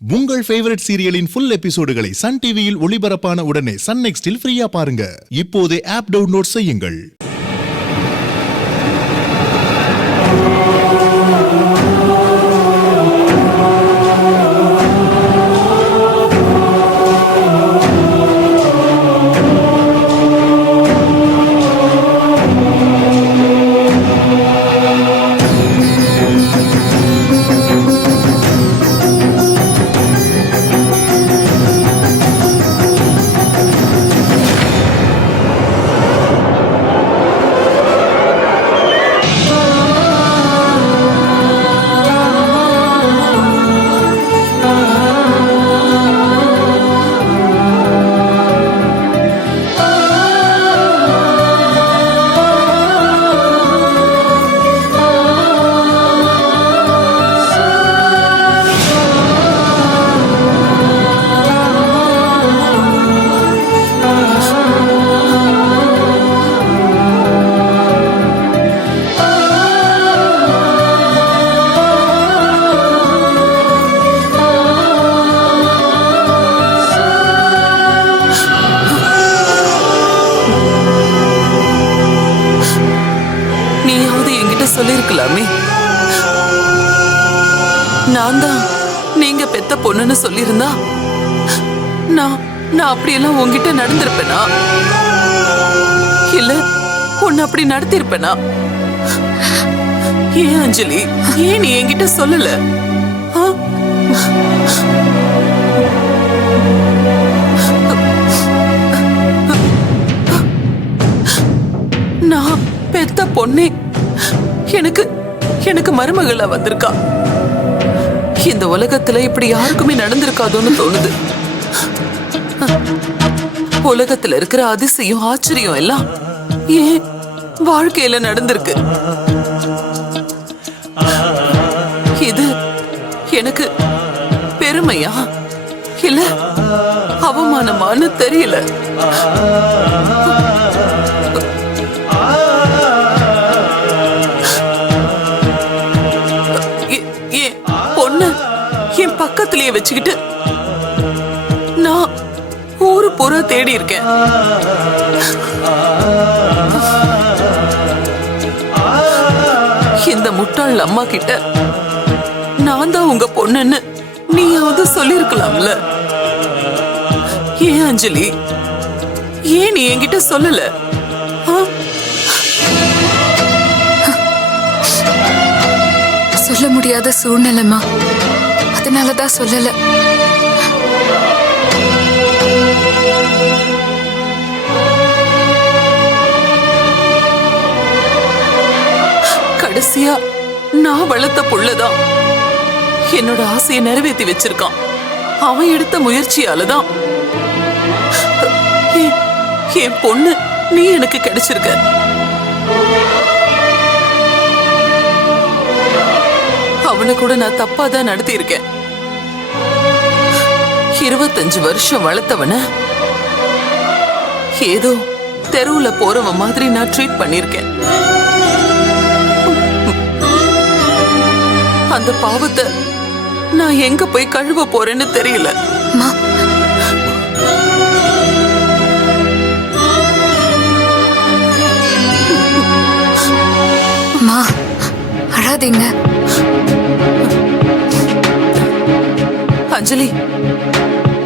உங்கள் favourite சீரியலின் full எபிசோடுகளை Sun டிவியில் ஒளிபரப்பான உடனே சன் நெக்ஸ்டில் ஃப்ரீயா பாருங்க. இப்போதே ஆப் டவுன்லோட் செய்யுங்கள். சொல்லிருக்கலாமே. நான் தான் நீங்க பெத்த பொண்ணுன்னு சொல்லியிருந்தா நான் அப்படியெல்லாம் உங்ககிட்ட நடந்திருப்பேனா? இல்ல உன்னை அப்படி நடத்திருப்பேனா? ஏன் அஞ்சலி, ஏன் நீ என்கிட்ட சொல்லல? நான் பெத்த பொண்ணே எனக்கு மருமகளா வந்திருக்கா. இந்த உலகத்துல இப்படி யாருக்குமே நடந்திருக்காதோன்னு தோணுது. உலகத்துல இருக்கிற அதிசயம் ஆச்சரியம் எல்லாம் ஏன் வாழ்க்கையில நடந்திருக்கு. இது எனக்கு பெருமையா இல்ல அவமானமானு தெரியல. என் பக்கத்திலேயே வச்சுக்கிட்டு நான் ஊரு பூரா தேடி இருக்கேன். இந்த முட்டாள் அம்மா கிட்ட நான் தான் உங்க பொண்ணுன்னு நீயாவது சொல்லிருக்கலாம்ல. ஏன் அஞ்சலி, ஏன் நீ என்கிட்ட சொல்லல? சொல்ல முடியாத சூழ்நிலைமா, அதனாலதான் சொல்லல. கடைசியா நான் வளர்த்த புள்ளதான் என்னோட ஆசையை நிறைவேற்றி வச்சிருக்கான். அவன் எடுத்த முயற்சியாலதான் என் பொண்ணு நீ எனக்கு கிடைச்சிருக்க. அவனை கூட நான் தப்பாதான் நடத்தி இருக்கேன். 25 வருஷம் வளர்த்தவன ஏதோ தெருவுல போறவன் மாதிரி நான் ட்ரீட் பண்ணிருக்கேன். அந்த பாவத்தை நான் எங்க போய் கழுவ போறேன்னு தெரியல. அழாதீங்க அஞ்சலி.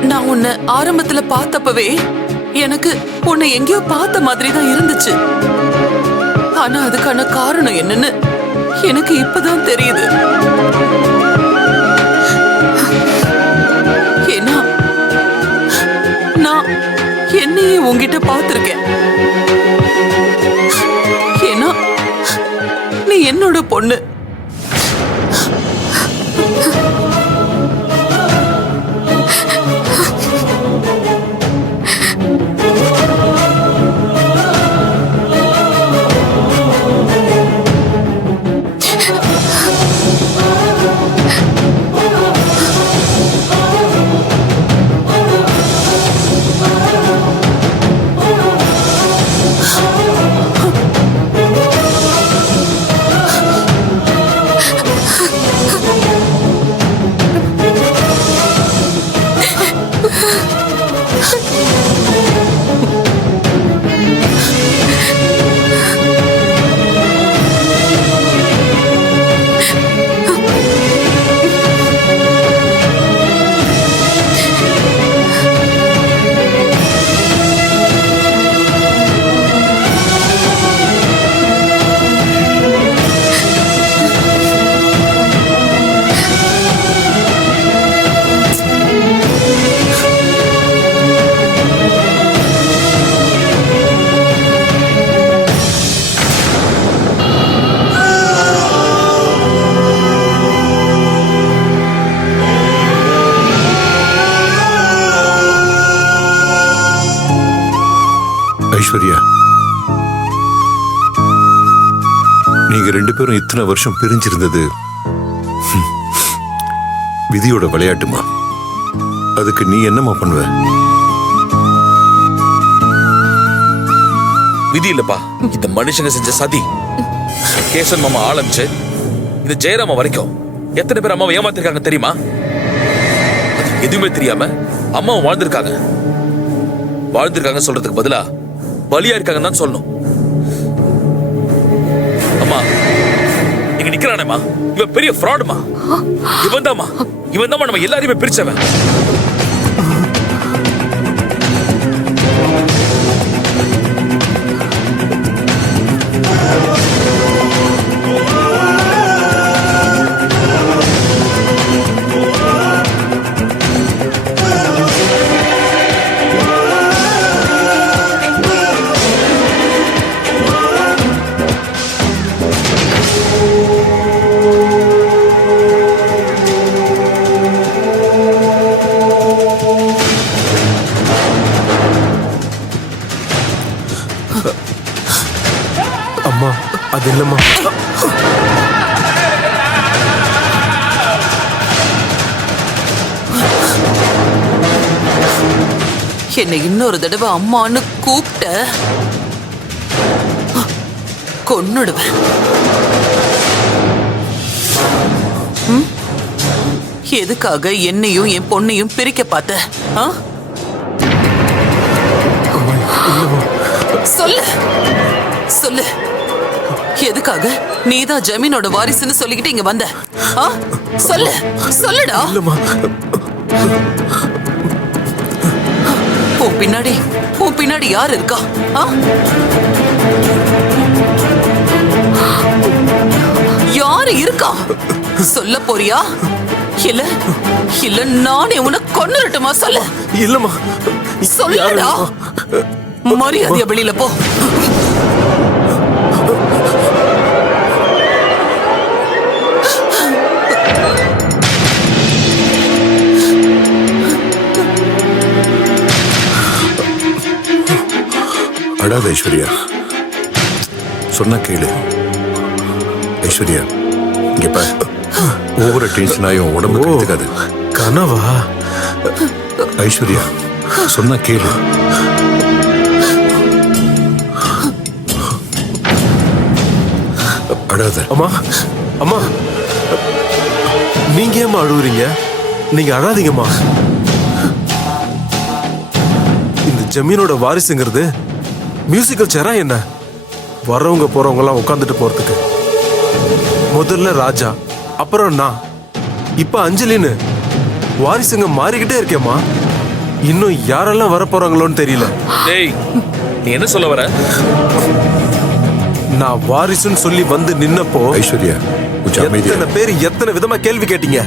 நான் உன்னை ஆரம்பத்துல பார்த்தப்பவே எனக்கு உன்னை எங்கேயோ பார்த்த மாதிரி தான் இருந்துச்சு. ஆனா அதுக்கான காரணம் என்னன்னு எனக்கு இப்பதான் தெரியுது. ஏன்னா நான் என்னையே உன்கிட்ட பார்த்திருக்கேன். ஏன்னா நீ என்னோட பொண்ணு. ஐஸ்வர்யா, நீங்க 2 பேரும் இத்தனை வருஷம் பிரிஞ்சிருந்தது விதியோட விளையாட்டுமா. அதுக்கு நீ என்னமா பண்ணுவ? விதி இல்லப்பா, இந்த மனுஷங்க செஞ்ச சதி. கேசவன் மாமா ஆரம்பிச்சு இந்த ஜெயராமா வரைக்கும் எத்தனை பேர் அம்மாவை ஏமாத்திருக்காங்க தெரியுமா? எதுவுமே தெரியாம அம்மா வாழ்ந்திருக்காங்க சொல்றதுக்கு பதிலா பலியா இருக்காங்கன்னு தான் சொல்லணும். அம்மா இங்க நிக்கிறானேமா, இவன் பெரிய ஃப்ராடுமா. இவன் தாமா நம்ம எல்லாரையுமே பிரிச்சவன். அம்மா அது இல்லம்மா. என்னை இன்னொரு தடவை அம்மான்னு கூப்பிட்ட கொன்னுடுவேன். எதுக்காக என்னையும் என் பொண்ணையும் பிரிக்க பார்த்த? சொல்லு சொல்லு, எதுக்காக நீதான் ஜமீனோட வாரிசுன்னு சொல்லிக்கிட்டு இங்க வந்த? சொல்லு சொல்லுடா. உன் பின்னாடி யார் இருக்கா? யாரு இருக்கா? சொல்ல போறியா? இல்ல நானே உன்னை கொன்னுறட்டுமா? சொல்ல. இல்லம்மா சொல்லுடா. மரியாதையா வெளியில போ. அடாத ஐஸ்வர்யா, சொன்ன கேளு. ஐஸ்வர்யா இங்க பாரு, ஓவர டென்ஷன் ஆயும் உடம்பு கெடுத்துக்காது. கனவா? ஐஸ்வர்யா சொன்ன கேளு. அடாத. அம்மா அம்மா, நீங்க ஏம்மா அழுவுறீங்க? நீங்க அழாதீங்கம்மா. இந்த ஜமீனோட வாரிசுங்கிறது மியூசிக்கல் சேரா என்ன? வர்றவங்க போறவங்க எல்லாம் உட்காந்துட்டு போறதுக்கு. முதல்ல ராஜா, அப்புறம் நான், இப்ப அஞ்சலின்னு வாரிசுங்க மாறிக்கிட்டே இருக்கேம்மா. இன்னும் யாரெல்லாம் வர போறாங்களோன்னு தெரியல. டேய், நீ என்ன சொல்ல வர? நான் வாரிசுன்னு சொல்லி வந்து நின்னப்போ ஐஸ்வர்யா எத்தனை பேர் எத்தனை விதமா கேள்வி கேட்டீங்க,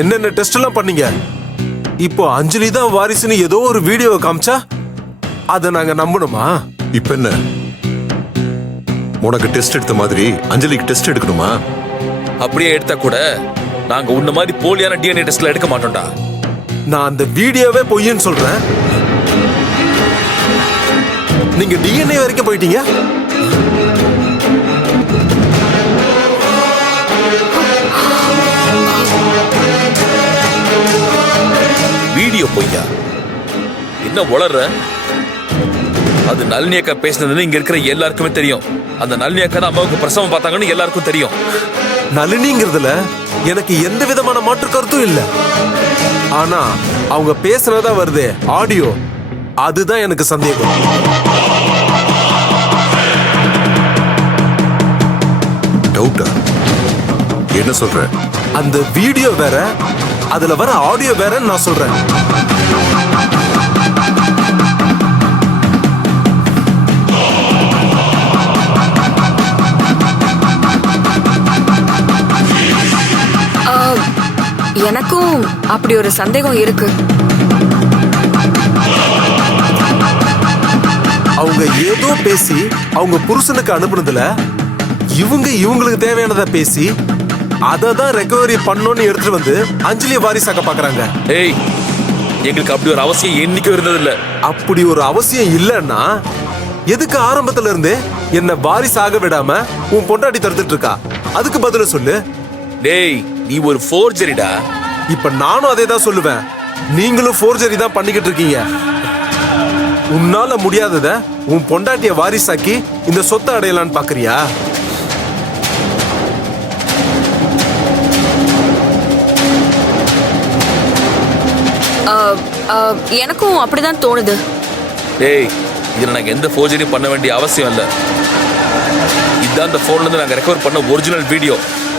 என்னென்ன டெஸ்ட் எல்லாம் பண்ணீங்க. இப்போ அஞ்சலி தான் வாரிசுன்னு ஏதோ ஒரு வீடியோவை காமிச்சா அதை நாங்க நம்பணுமா? இப்ப என்ன, உனக்கு டெஸ்ட் எடுத்த மாதிரி அஞ்சலிக்கு டெஸ்ட் எடுக்கணுமா? அப்படியே எடுத்தா கூட நாங்க உன்ன மாதிரி போலியான டிஎன்ஏ டெஸ்ட்ல எடுக்க மாட்டோம்டா. நான் அந்த வீடியோவே பொய்ன்னு சொல்றேன். நீங்க டிஎன்ஏ வரைக்கும் போயிட்டீங்க. வீடியோ பொய்யா? என்ன வளர்ற? அது நளினி அக்கா பேசினதுன்னு இங்க இருக்கிற எல்லாருக்குமே தெரியும். அந்த நளினி அக்கா தான் அம்மாவுக்கு பிரசவம் பார்த்தாங்கன்னு எல்லாருக்கும் தெரியும். நளினிங்கிறதுல எனக்கு எந்த விதமான மாற்று கருத்தும் இல்ல. ஆனா அவங்க பேசுனதா வருதே ஆடியோ, அதுதான் எனக்கு சந்தேகம். டவுட்டா? என்ன சொல்ற? அந்த வீடியோ வேற, அதுல வர ஆடியோ வேறன்னு நான் சொல்றேன். எனக்கும் அப்படி ஒரு சந்தேகம் இருக்கு. அவங்க ஏதோ பேசி அவங்க புருஷனுக்கு அனுப்புனதுல இவங்களுக்கு தேவையானதை பேசி அதை தான் ரெக்கவரி பண்ணணும்னு எடுத்துட்டு வந்து அஞ்சலியை வாரிசாக்க பாக்குறாங்க. ஏய், எங்களுக்கு அப்படி ஒரு அவசியம் என்னைக்கும் இருந்தது இல்ல. அப்படி ஒரு அவசியம் இல்லைன்னா எதுக்கு ஆரம்பத்துல இருந்தே என்ன வாரிசாக விடாம உன் பொண்டாட்டி தடுத்துட்டு இருக்கா? அதுக்கு பதில சொல்லு. டேய், நீ ஒரு ஃபோர்ஜரிடா. இப்ப நானும் அதே தான் சொல்லுவேன். நீங்களும் ஃபோர்ஜரி தான் பண்ணிக்கிட்டு இருக்கீங்க. உன்னால முடியாதத உன் பொண்டாட்டிய வாரிசாக்கி இந்த சொத்தை அடையலான்னு பாக்குறியா? எனக்கும் அப்படிதான் தோணுது. டேய், இதுல நாங்க எந்த ஃபோர்ஜரியும் பண்ண வேண்டிய அவசியம் இல்ல. இதான் அந்த போன்ல இருந்து நாங்க ரெக்கவர் பண்ண ஒரிஜினல் வீடியோ.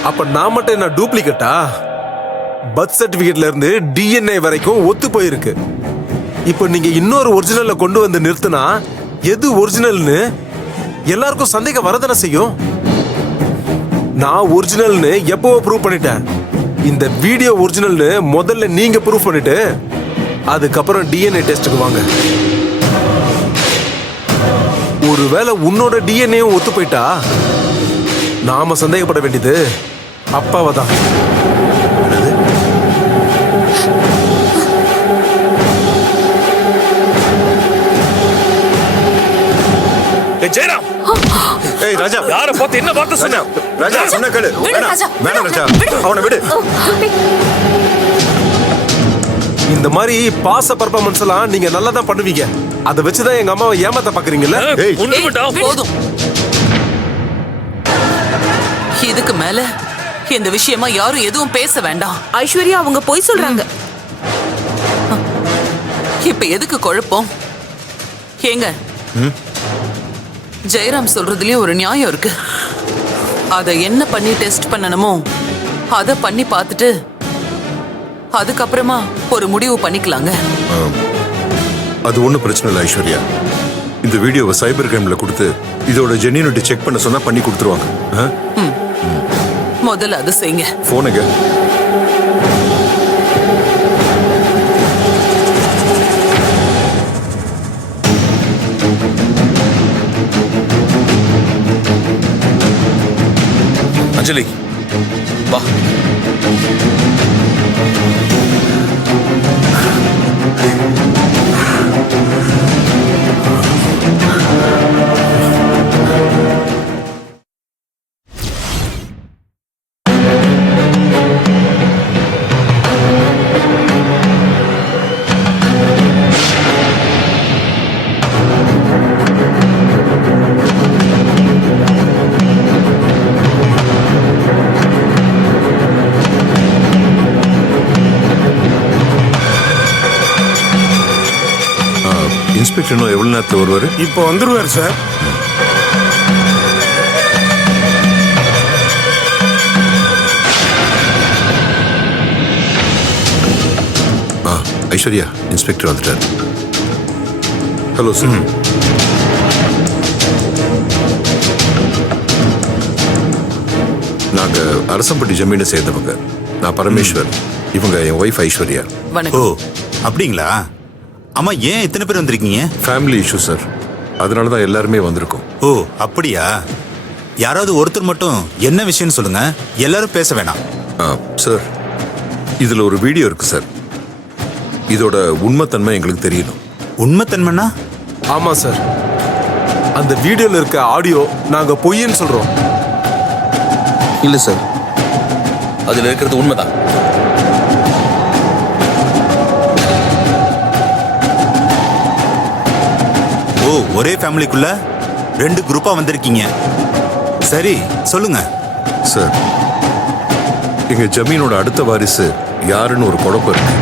அப்ப நான் மட்டும் என்ன டூப்ளிகேட்டா? பர்த் சர்டிபிகேட்ல இருந்து டிஎன்ஏ வரைக்கும் ஒத்து போயிருக்கு. இப்ப நீங்க இன்னொரு ஒரிஜினல்ல கொண்டு வந்து நிறுத்தினா எது ஒரிஜினல்னு எல்லாருக்கும் சந்தேகம் வரதானே செய்யும். நான் ஒரிஜினல்னு எப்பவோ ப்ரூவ் பண்ணிட்டேன். இந்த வீடியோ ஒரிஜினல்னு முதல்ல நீங்க ப்ரூவ் பண்ணிட்டு அதுக்கப்புறம் டிஎன்ஏ டெஸ்ட்டுக்கு வாங்க. ஒருவேளை உன்னோட டிஎன்ஏவும் ஒத்து போயிட்டா நாம சந்தேகப்பட வேண்டியது அப்பாவை தான். டேய் ஜெயராம், ஏய் ராஜா, யாரை பார்த்து என்ன வார்த்தை சொன்ன? ராஜா சொன்ன கேளு. வேணாம் வேணாம் ராஜா, அவனை விடு. இந்த மாதிரி பாச பர்ஃபார்மன்ஸ் எல்லாம் நீங்க நல்லா தான் பண்ணுவீங்க. அதை வச்சுதான் எங்க அம்மாவை ஏமாத்த பாக்குறீங்கல்ல? ஏய், ஒண்ணுமிட்டா போதும். இதுக்கு மேல இந்த விஷயமா யாரும் எதுவும் பேச வேண்டாம். ஐஸ்வர்யா அவங்க பொய் சொல்றாங்க. இப்ப எதுக்கு குழப்பம்? ஏங்க, ஜெயராம் சொல்றதுலயும் ஒரு நியாயம் இருக்கு. அத என்ன பண்ணி டெஸ்ட் பண்ணணுமோ அத பண்ணி பார்த்துட்டு அதுக்கப்புறமா ஒரு முடிவு பண்ணிக்கலாங்க. அது ஒன்றும் பிரச்சனை இல்லை ஐஸ்வர்யா. இந்த வீடியோவை சைபர் கிரைம்ல கொடுத்து இதோட ஜென்யூனிட்டி செக் பண்ண சொன்னா பண்ணி கொடுத்துருவாங்க. முதல்ல அது செய்யுங்க. போனுங்க. அஞ்சலி வா. இன்ஸ்பெக்டர் இன்னும் எவ்வளவு நேரத்தில் வருவாரு? இப்போ வந்துருவாரு சார். ஐஸ்வர்யா, இன்ஸ்பெக்டர் வந்துட்டார். Hello sir. நாங்க அரசம்பட்டி ஜமீனை சேர்ந்தவங்க. நான் பரமேஸ்வர், இவங்க என் ஒய்ஃப் ஐஸ்வர்யா. ஓ வணக்கம். அப்படிங்களா? அம்மா, ஏன் இத்தனை பேர் வந்திருக்கீங்க? ஃபேமிலி இஷ்யூ சார், அதனால தான் எல்லாருமே வந்திருக்கோம். ஓ அப்படியா? யாராவது ஒருத்தர் மட்டும் என்ன விஷயம்னு சொல்லுங்க, எல்லாரும் பேச வேணாம். சார், இதுல ஒரு வீடியோ இருக்கு சார். இதோட உண்மைத்தன்மை எங்களுக்கு தெரியணும். உண்மைத்தன்மைன்னா? ஆமா சார், அந்த வீடியோல இருக்க ஆடியோ நாங்க பொய்ன்னு சொல்றோம். இல்ல சார், அதுல இருக்கிறது உண்மைதான். ஓ, ஒரே ஃபேமிலிக்குள்ள 2 குரூப்பா வந்திருக்கீங்க. சரி சொல்லுங்க. சார், எங்க ஜமீனோட அடுத்த வாரிசு யாருன்னு ஒரு குழப்பம் இருக்கு.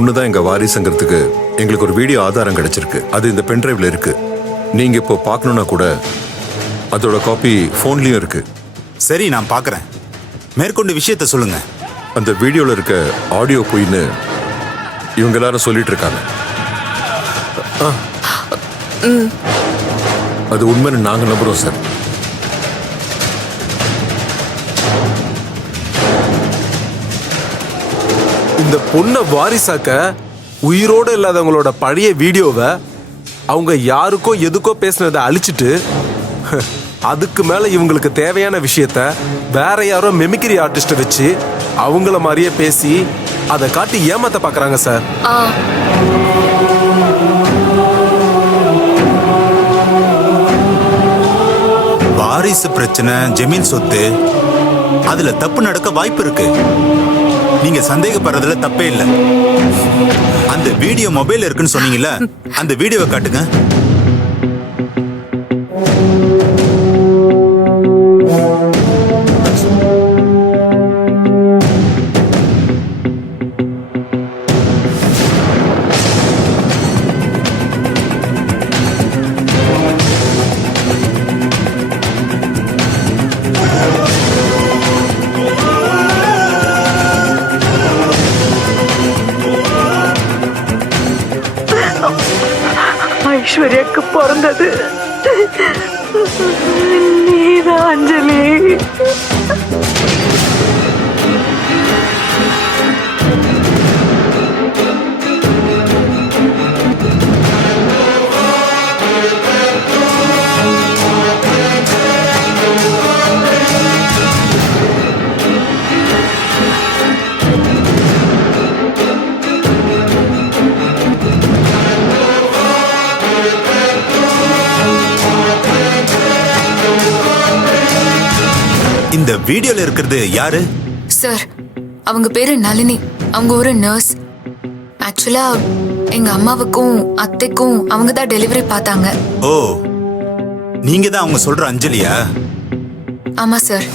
பொண்ணு தான் எங்க வாரிசுங்கிறதுக்கு எங்களுக்கு ஒரு வீடியோ ஆதாரம் கிடைச்சிருக்கு. அது இந்த பென்டிரைவ்ல இருக்கு. நீங்க இப்போ பார்க்கணும்னா கூட அதோட காப்பி போன்லயும் இருக்கு. சரி, நான் பார்க்கறேன். மேற்கொண்டு விஷயத்த சொல்லுங்க. அந்த வீடியோல இருக்க ஆடியோ பொய்ன்னு இவங்க எல்லாரும் சொல்லிட்டு இருக்காங்க. அது உண்மைன்னு நாங்க நம்புறோம் சார். இந்த பொண்ணை வாரிசாக்க உயிரோட இல்லாதவங்களோட பழைய வீடியோவை அவங்க யாருக்கோ எதுக்கோ பேசுனதை அழிச்சிட்டு அதுக்கு மேல இவங்களுக்கு தேவையான விஷயத்த வேற யாரோ மெமிக்ரி ஆர்டிஸ்ட வச்சு அவங்கள மாதிரியே பேசி அதை காட்டி ஏமாத்த பாக்குறாங்க சார். வாரிசு பிரச்சனை, ஜமீன் சொத்து, அதுல தப்பு நடக்க வாய்ப்பு இருக்கு. நீங்க சந்தேகப்படுறதுல தப்பே இல்லை. அந்த வீடியோ மொபைல் இருக்குன்னு சொன்னீங்கல்ல, அந்த வீடியோவை காட்டுங்க. ஐஸ்வர்யாக்கு பிறந்தது நீதான் அஞ்சலி. இந்த வீடியோல இருக்கிறது யாரு? சார், அவங்க பேரு நளினி. அவங்க ஒரு நர்ஸ். ஆக்சுவலா எங்க அம்மாவுக்கும் அத்தைக்கும் அவங்க தான் டெலிவரி பார்த்தாங்க. ஓ, நீங்க தான் அவங்க சொல்ற அஞ்சலியா? ஆமா சார்.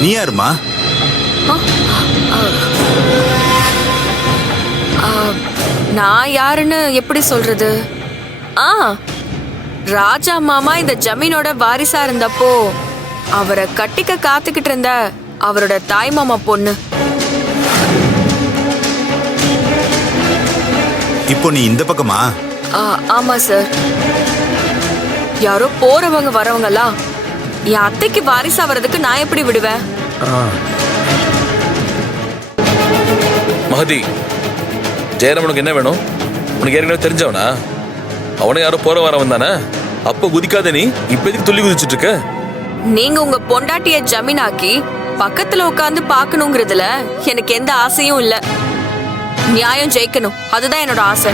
நீ யாருமா? நான் யாருன்னு எப்படி சொல்றது? ராஜா மாமா இந்த ஜமீனோட வாரிசா இருந்தப்போ அவரை கட்டிக்க காத்துக்கிட்டு இருந்த அவரோட தாய் மாமா பொண்ணு. இப்போ நீ இந்த பக்கமா? ஆமா சார். யாரோ போறவங்க வரவங்கலாம் என் அத்தைக்கு வாரிசா வர்றதுக்கு நான் எப்படி விடுவேன்? மகதி, ஜெயராமனுக்கு என்ன வேணும்? உனக்கு ஏற்கனவே தெரிஞ்சவனா? அவனை யாரோ போற வரவன் தானே? அப்ப குதிக்காத நீ இப்ப எதுக்கு துள்ளி குதிச்சுட்டு இருக்க? நீங்க உங்க பொண்டாட்டிய ஜமீனாக்கி பக்கத்துல உட்கார்ந்து பாக்கணுங்கிறதுல எனக்கு எந்த ஆசையும் இல்ல. நியாயம் ஜெயிக்கணும், அதுதான் என்னோட ஆசை.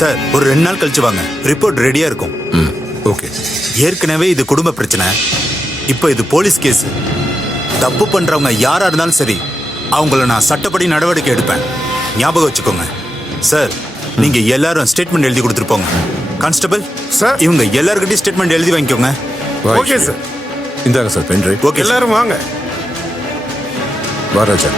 சார், ஒரு 2 நாள் கழிச்சு வாங்க. ரிப்போர்ட் ரெடியா இருக்கும். ஓகே. ஏற்கனவே இது குடும்ப பிரச்சனை, இப்போ இது போலீஸ் கேஸ். தப்பு பண்றவங்க யாரா இருந்தாலும் சரி, அவங்கள நான் சட்டப்படி நடவடிக்கை எடுப்பேன். ஞாபகம் வச்சுக்கோங்க. சார், நீங்க எல்லாரும் ஸ்டேட்மெண்ட் எழுதி கொடுத்துட்டு போங்க. கான்ஸ்டபிள் சார், இவங்க எல்லாருக்கிட்டையும் ஸ்டேட்மெண்ட் எழுதி வாங்கிக்கோங்க. Okay sir. இந்தாங்க சார் பென்ட்ரைவ். ஓகே, எல்லாரும் வாங்க. வா ராஜா.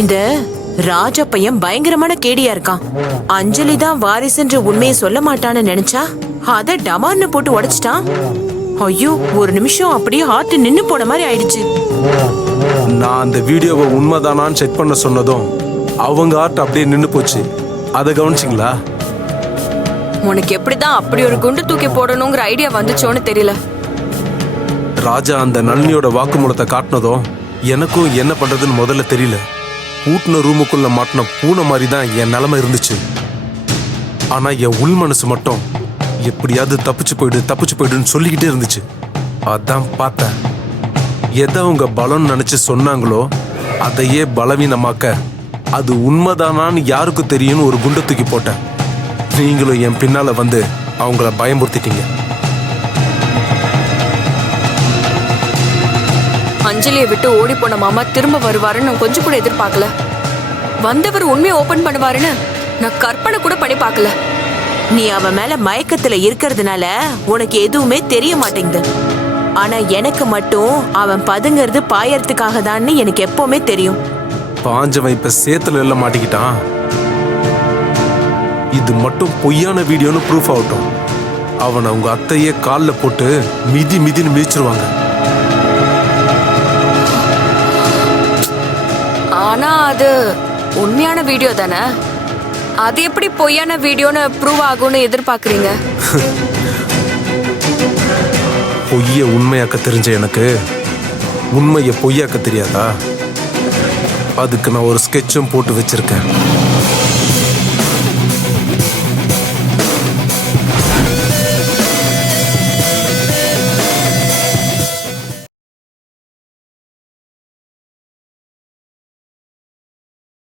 இந்த ராஜா பையன் பயங்கரமான கேடியா இருக்கான். அஞ்சலி தான் வாரிசுன்ற உண்மையை சொல்ல மாட்டான்னு நினைச்சா அத டமார்னு போட்டு உடைச்சிட்டான். ஐயோ, ஒரு நிமிஷம் அப்படியே ஹார்ட் நின்னு போன மாதிரி ஆயிடுச்சு. நான் அந்த வீடியோவை உண்மைதானான்னு செக் பண்ண சொன்னதும் அவங்க ஹார்ட் அப்படியே நின்னு போச்சு. அதை கவனிச்சிங்களா? உனக்கு எப்படிதான் அப்படி ஒரு குண்டு தூக்கி போடணுங்கிற ஐடியா வந்துச்சோன்னு தெரியல. ராஜா அந்த நளினியோட வாக்குமூலத்தை காட்டினதும் எனக்கும் என்ன பண்றதுன்னு முதல்ல தெரியல. பூட்டின ரூமுக்குள்ள மாட்டின பூனை மாதிரி தான் என் நிலைமை இருந்துச்சு. ஆனா என் உள் மனசு மட்டும் எப்படியாவது தப்பிச்சு போயிடுன்னு சொல்லிக்கிட்டே இருந்துச்சு. அதான் பார்த்தேன், எதை அவங்க பலம்னு நினைச்சு சொன்னாங்களோ அதையே பலவீனமாக்க அது உண்மைதானான்னு யாருக்கும் தெரியும்னு ஒரு குண்டை தூக்கி போட்டேன். நீங்களும் என் பின்னால வந்து அவங்கள பயமுறுத்திட்டீங்க. அஞ்சலியை விட்டு ஓடி போன மாமா திரும்ப வருவாருன்னு நான் கொஞ்சம் கூட எதிர்பார்க்கல. வந்தவர் உண்மையை ஓபன் பண்ணுவாருன்னு நான் கற்பனை கூட பண்ணி பார்க்கல. நீ அவன் மேல மயக்கத்துல இருக்கிறதுனால உனக்கு எதுவுமே தெரிய மாட்டேங்குது. ஆனா எனக்கு மட்டும் அவன் பதுங்கிறது பாயறதுக்காக தான்னு எனக்கு எப்பவுமே தெரியும். பாஞ்சவன் இப்ப சேத்துல எல்லாம் மாட்டிக்கிட்டான். இது மட்டும் பொய்யான வீடியோன்னு ப்ரூஃப் ஆகட்டும். அவனை அவங்க அத்தையே காலில் போட்டு மிதின்னு மிதிச்சிருவாங்க. ஆனா அது உண்மையான வீடியோ தானே? அது எப்படி பொய்யான வீடியோன்னு ப்ரூவ் ஆகும்னு எதிர்பார்க்கறீங்க? பொய்ய உண்மையாக்க தெரிஞ்ச எனக்கு உண்மையை பொய்யாக்க தெரியாதா? அதுக்கு நான் ஒரு ஸ்கெட்சும் போட்டு வச்சிருக்கேன்.